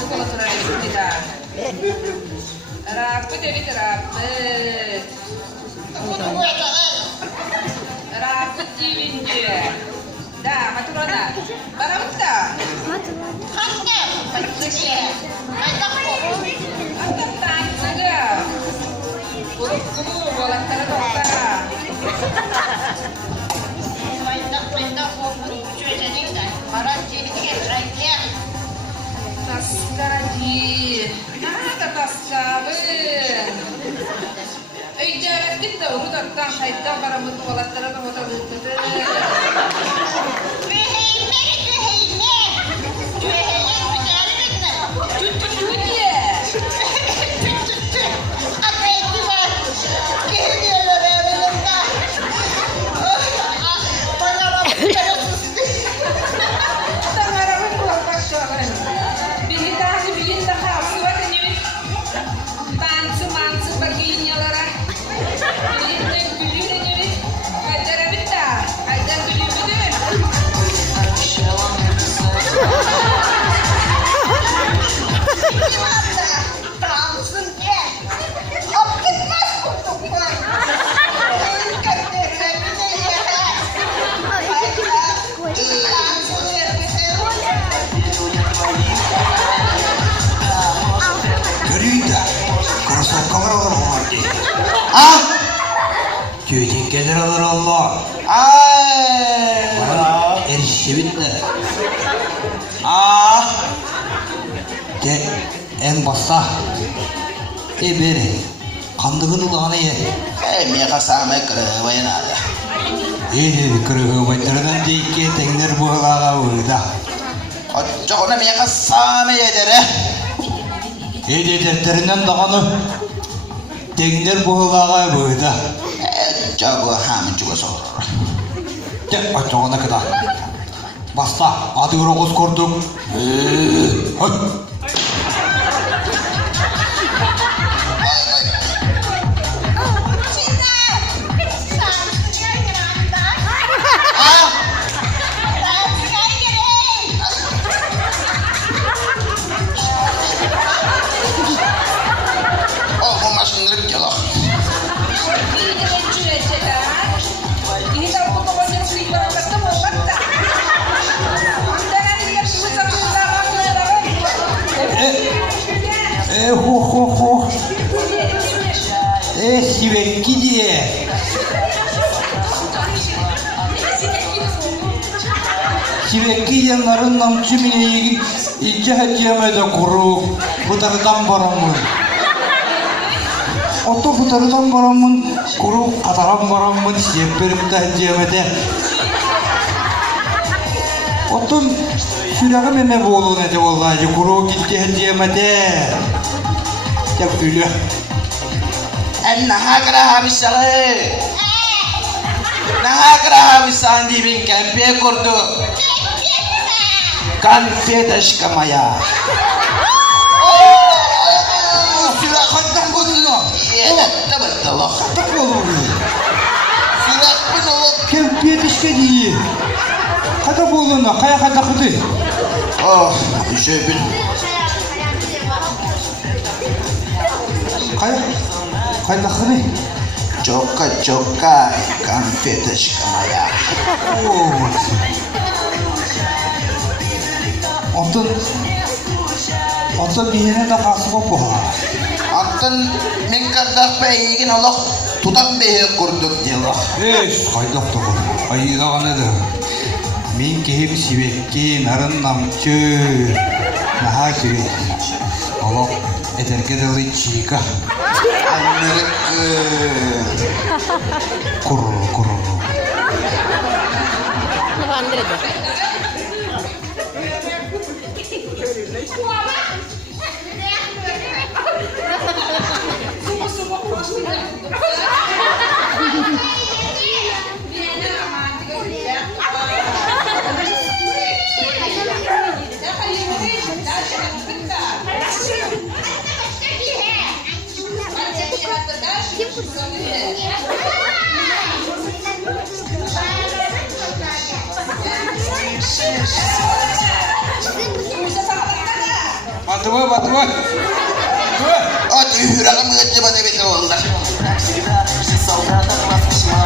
Çikolatalar esmida. Rapı dedik rapı. Rapı divinci. Da, maturana. Baramutta. Antap tansaga. Kuru-kuru, bolak-tara dokta. Taskaji. Nada taskabı. Öycektik de urudattan kayıttan baramut bolak-tara dokta. Köyden gelir alır Allah. Erişte bitti. De en basta. Beri. Kandığın ulağını ye. Meka sama kırığı bayın ada. Kırığı baytırdan deyike tenler bu ulağa uyda. Çok ona meka sama yedere. Dertlerinden dağını tenler bu ulağa uyda. Çok ham çok zor. De açığına kadar. Basta. Adı yoğuz kurduk. Hay. Ho. Sivek gidiyor. Sivek gidiyenlerin namçı mineyigin İlçe heciyemede kuru. Fıtırdan baramın. Oto fıtırdan baramın. Kuru kataran baramın. Siyep verip de heciyemede. Otun sürekli meme boğuluğun ede vallahi. Kuru gitti heciyemede. Cep gülüyor. Naha keraha misalnya. Naha keraha misal di bin kampe kurdu. Kampe taşkamaya. Silah kadang bozuyor. Iya, betul. Tak olur. Silah penolok. Kempiye dişke değil. Kada boğuluğuna kaya kada kıdı. Şey bin. Kaya kada kıdı. Joka kampe taşkamaya. Otun bihine de kalsı kopu. Antın min kadar peygin Allah tutan behi kurduk diyorlar. Kaydak da bu. Ayıda anıdı. Min kehip sivekki narın namçı. Naha sivek. Allah eterke dalı çiğka. Anırık. Kurur. Yes. Batıma. Hadi ühürağım gıcıma da bitir onlar. Солдатов воскрешена